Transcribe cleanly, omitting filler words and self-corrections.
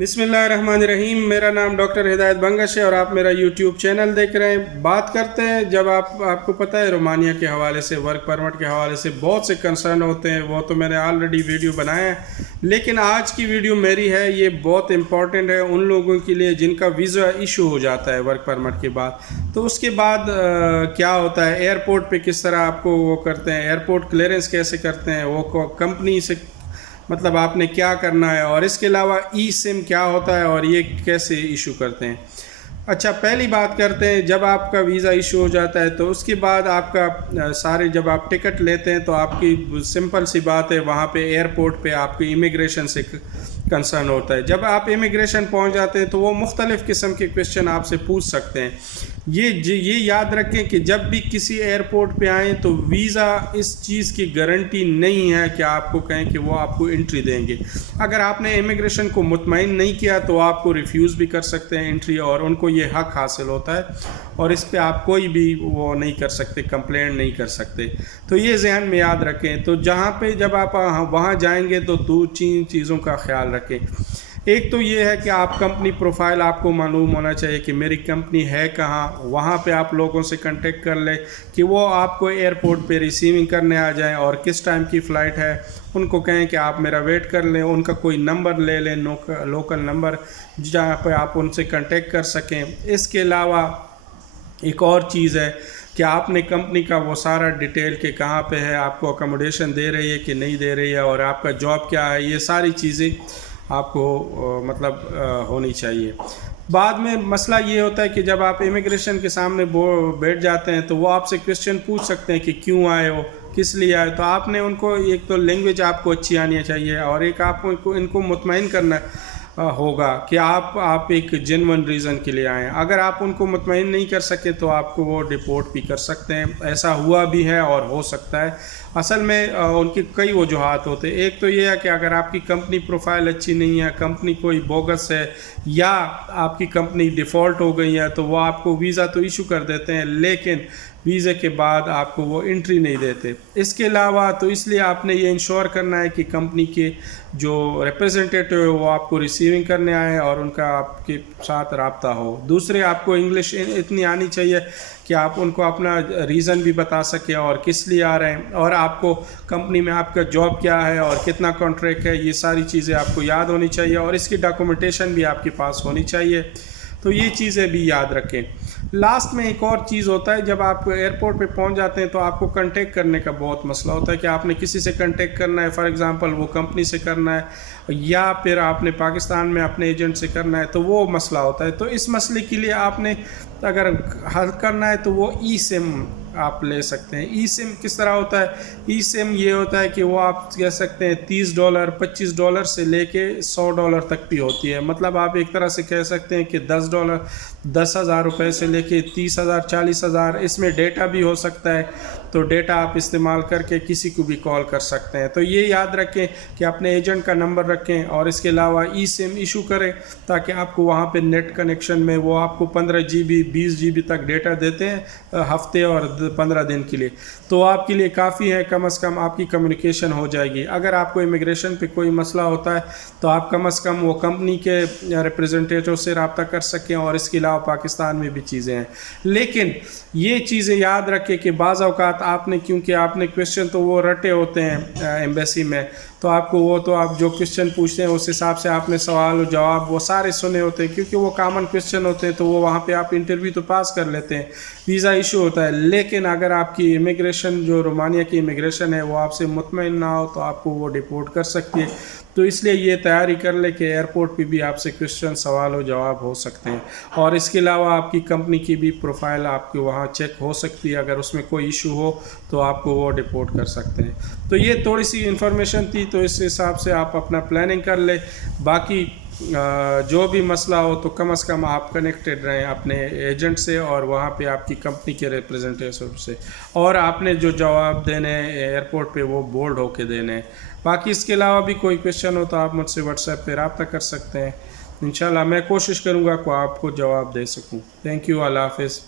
بسم اللہ الرحمن الرحیم. میرا نام ڈاکٹر ہدایت بنگش ہے اور آپ میرا یوٹیوب چینل دیکھ رہے ہیں. بات کرتے ہیں جب آپ کو پتہ ہے رومانیہ کے حوالے سے, ورک پرمٹ کے حوالے سے بہت سے کنسرن ہوتے ہیں. وہ تو میں نے آلریڈی ویڈیو بنایا ہے, لیکن آج کی ویڈیو میری ہے, یہ بہت امپورٹنٹ ہے ان لوگوں کے لیے جن کا ویزا ایشو ہو جاتا ہے ورک پرمٹ کے بعد. تو اس کے بعد کیا ہوتا ہے, ایئرپورٹ پہ کس طرح آپ کو وہ کرتے ہیں, ایئرپورٹ کلیئرنس کیسے کرتے ہیں, وہ کمپنی سے مطلب آپ نے کیا کرنا ہے, اور اس کے علاوہ ای سم کیا ہوتا ہے اور یہ کیسے ایشو کرتے ہیں. اچھا, پہلی بات کرتے ہیں جب آپ کا ویزا ایشو ہو جاتا ہے تو اس کے بعد آپ کا سارے جب آپ ٹکٹ لیتے ہیں تو آپ کی سمپل سی بات ہے, وہاں پہ ایئرپورٹ پہ آپ کی امیگریشن سے کنسرن ہوتا ہے. جب آپ امیگریشن پہنچ جاتے ہیں تو وہ مختلف قسم کے کویشچن آپ سے پوچھ سکتے ہیں. یہ یاد رکھیں کہ جب بھی کسی ایئرپورٹ پہ آئیں تو ویزا اس چیز کی گارنٹی نہیں ہے کہ آپ کو کہیں کہ وہ آپ کو انٹری دیں گے. اگر آپ نے امیگریشن کو مطمئن نہیں کیا تو آپ کو ریفیوز بھی کر سکتے ہیں انٹری, اور ان کو یہ حق حاصل ہوتا ہے اور اس پہ آپ کوئی بھی وہ نہیں کر سکتے, کمپلین نہیں کر سکتے. تو یہ ذہن میں یاد رکھیں. تو جہاں پہ جب آپ وہاں جائیں گے تو دو تین چیزوں کا خیال رکھیں. ایک تو یہ ہے کہ آپ کمپنی پروفائل آپ کو معلوم ہونا چاہیے کہ میری کمپنی ہے کہاں. وہاں پہ آپ لوگوں سے کنٹیکٹ کر لیں کہ وہ آپ کو ایئرپورٹ پہ ریسیونگ کرنے آ جائیں, اور کس ٹائم کی فلائٹ ہے ان کو کہیں کہ آپ میرا ویٹ کر لیں. ان کا کوئی نمبر لے لیں, لوکل نمبر, جہاں پہ آپ ان سے کنٹیکٹ کر سکیں. اس کے علاوہ ایک اور چیز ہے کہ آپ نے کمپنی کا وہ سارا ڈیٹیل کہ کہاں پہ ہے, آپ کو اکوموڈیشن دے رہی ہے کہ نہیں دے رہی ہے, اور آپ کا جاب کیا ہے, یہ ساری چیزیں آپ کو مطلب ہونی چاہیے. بعد میں مسئلہ یہ ہوتا ہے کہ جب آپ امیگریشن کے سامنے بیٹھ جاتے ہیں تو وہ آپ سے کویشچن پوچھ سکتے ہیں کہ کیوں آئے ہو, کس لیے آئے. تو آپ نے ان کو ایک تو لینگویج آپ کو اچھی آنی چاہیے, اور ایک آپ کو ان کو مطمئن کرنا ہوگا کہ آپ ایک جینون ریزن کے لیے آئیں. اگر آپ ان کو مطمئن نہیں کر سکے تو آپ کو وہ ڈپورٹ بھی کر سکتے ہیں. ایسا ہوا بھی ہے اور ہو سکتا ہے. اصل میں ان کی کئی وجوہات ہوتے ہیں. ایک تو یہ ہے کہ اگر آپ کی کمپنی پروفائل اچھی نہیں ہے, کمپنی کوئی بوگس ہے, یا آپ کی کمپنی ڈیفالٹ ہو گئی ہے, تو وہ آپ کو ویزا تو ایشو کر دیتے ہیں لیکن ویزے کے بعد آپ کو وہ انٹری نہیں دیتے. اس کے علاوہ تو اس لیے آپ نے یہ انشور کرنا ہے کہ کمپنی کے جو ریپریزنٹیٹیو ہے وہ آپ کو ریسیونگ کرنے آئے اور ان کا آپ کے ساتھ رابطہ ہو. دوسرے, آپ کو انگلش اتنی آنی چاہیے کہ آپ ان کو اپنا ریزن بھی بتا سکیں اور کس لیے آ رہے ہیں, اور آپ کو کمپنی میں آپ کا جاب کیا ہے اور کتنا کانٹریکٹ ہے, یہ ساری چیزیں آپ کو یاد ہونی چاہیے, اور اس کی ڈاکومنٹیشن بھی آپ کے پاس ہونی چاہیے. تو یہ چیزیں بھی یاد رکھیں. لاسٹ میں ایک اور چیز ہوتا ہے, جب آپ ایئرپورٹ پہ پہنچ جاتے ہیں تو آپ کو کنٹیکٹ کرنے کا بہت مسئلہ ہوتا ہے کہ آپ نے کسی سے کنٹیکٹ کرنا ہے, فار ایگزامپل وہ کمپنی سے کرنا ہے, یا پھر آپ نے پاکستان میں اپنے ایجنٹ سے کرنا ہے, تو وہ مسئلہ ہوتا ہے. تو اس مسئلے کے لیے آپ نے اگر حل کرنا ہے تو وہ ای سم آپ لے سکتے ہیں. ای سم کس طرح ہوتا ہے؟ ای سم یہ ہوتا ہے کہ وہ آپ کہہ سکتے ہیں $30 $25 سے لے کے $100 تک بھی ہوتی ہے. مطلب آپ ایک طرح سے کہہ سکتے ہیں کہ $10,000 سے لے کے 30,000 40,000. اس میں ڈیٹا بھی ہو سکتا ہے, تو ڈیٹا آپ استعمال کر کے کسی کو بھی کال کر سکتے ہیں. تو یہ یاد رکھیں کہ اپنے ایجنٹ کا نمبر رکھیں, اور اس کے علاوہ ای سم ایشو کریں تاکہ آپ کو وہاں پہ نیٹ کنیکشن میں وہ آپ کو 15 GB 20 GB تک ڈیٹا دیتے ہیں ہفتے اور 15 دن کے لیے. تو آپ کے لیے کافی ہے, کم از کم آپ کی کمیونیکیشن ہو جائے گی. اگر آپ کو امیگریشن پہ کوئی مسئلہ ہوتا ہے تو آپ کم از کم وہ کمپنی کے ریپریزنٹیٹیو سے رابطہ کر سکیں, اور اس کے علاوہ پاکستان میں بھی چیزیں ہیں. لیکن یہ چیزیں یاد رکھیں کہ بعض اوقات آپ نے, کیونکہ آپ نے کویشچن تو وہ رٹے ہوتے ہیں ایمبیسی میں, تو آپ کو وہ تو آپ جو کویشچن پوچھتے ہیں اس حساب سے آپ نے سوال و جواب وہ سارے سنے ہوتے ہیں, کیونکہ وہ کامن کویشچن ہوتے ہیں, تو وہ وہاں پہ آپ انٹرویو تو پاس کر لیتے ہیں, ویزا ایشو ہوتا ہے. لیکن اگر آپ کی امیگریشن جو رومانیہ کی امیگریشن ہے وہ آپ سے مطمئن نہ ہو تو آپ کو وہ ڈپورٹ کر سکتی ہے. تو اس لیے یہ تیاری کر لے کہ ایئرپورٹ پہ بھی آپ سے کویشچن سوال و جواب ہو سکتے ہیں, اور اس کے علاوہ آپ کی کمپنی کی بھی پروفائل آپ کے وہاں چیک ہو سکتی ہے. اگر اس میں کوئی ایشو ہو تو آپ کو وہ ڈپورٹ کر سکتے ہیں. تو یہ تھوڑی سی انفارمیشن تھی, تو اس حساب سے آپ اپنا پلاننگ کر لیں. باقی جو بھی مسئلہ ہو تو کم از کم آپ کنیکٹڈ رہیں اپنے ایجنٹ سے, اور وہاں پہ آپ کی کمپنی کے ریپریزنٹیٹیو سے, اور آپ نے جو جواب دینے ایئرپورٹ پہ وہ بولڈ ہو کے دینے. باقی اس کے علاوہ بھی کوئی کویشچن ہو تو آپ مجھ سے واٹس ایپ پہ رابطہ کر سکتے ہیں. انشاءاللہ میں کوشش کروں گا کہ آپ کو جواب دے سکوں. Thank you. اللہ حافظ.